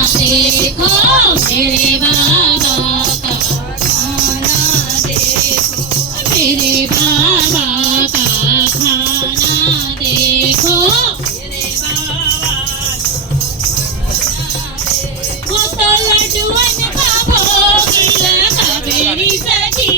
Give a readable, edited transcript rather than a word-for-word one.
देखो मेरे बाबा का खाना देखो मेरे बाबा का खाना देखो मेरे बाबा वो तो लड्डुअन का भोग लगा मेरी सजी